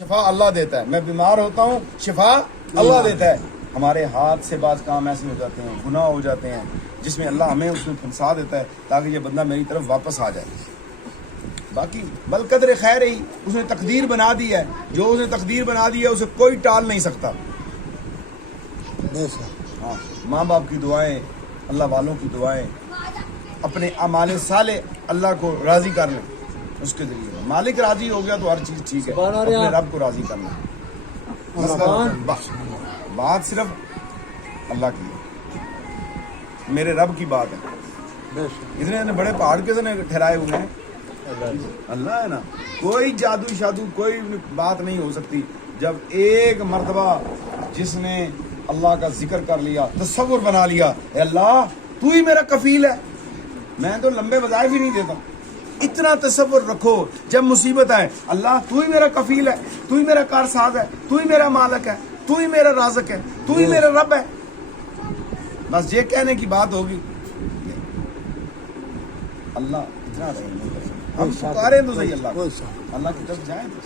شفا اللہ دیتا ہے. میں بیمار ہوتا ہوں شفا اللہ دیتا ہے. ہمارے ہاتھ سے بعض کام ایسے ہو جاتے ہیں, گناہ ہو جاتے ہیں, جس میں اللہ ہمیں اس میں پھنسا دیتا ہے تاکہ یہ بندہ میری طرف واپس آ جائے. باقی بلقدر خیر ہی اس نے تقدیر بنا دی ہے. جو اس نے تقدیر بنا دی ہے اسے کوئی ٹال نہیں سکتا. ہاں, ماں باپ کی دعائیں, اللہ والوں کی دعائیں, اپنے اعمال صالح اللہ کو راضی کر لیں, اس کے ذریعے مالک راضی ہو گیا تو ہر چیز ٹھیک ہے. اپنے رب کو راضی کرنا. بات صرف اللہ کی ہے, میرے رب کی بات ہے. اتنے بڑے پہاڑ کس نے ٹھہرائے ہوئے ہیں؟ اللہ ہے نا. کوئی جادو شادو کوئی بات نہیں ہو سکتی. جب ایک مرتبہ جس نے اللہ کا ذکر کر لیا, تصور بنا لیا, اے اللہ تو ہی میرا کفیل ہے, میں تو لمبے وظائف ہی نہیں دیتا. اتنا تصور رکھو جب مصیبت آئے, اللہ تو ہی میرا کفیل ہے, تو ہی میرا کارساز ہے, تو ہی میرا مالک ہے, تو ہی میرا رازق ہے, تو ہی میرا رب ہے. بس یہ کہنے کی بات ہوگی. اللہ اتنا رحیم ہے. ہم پکاریں تو صحیح اللہ کی طرف جائیں تو.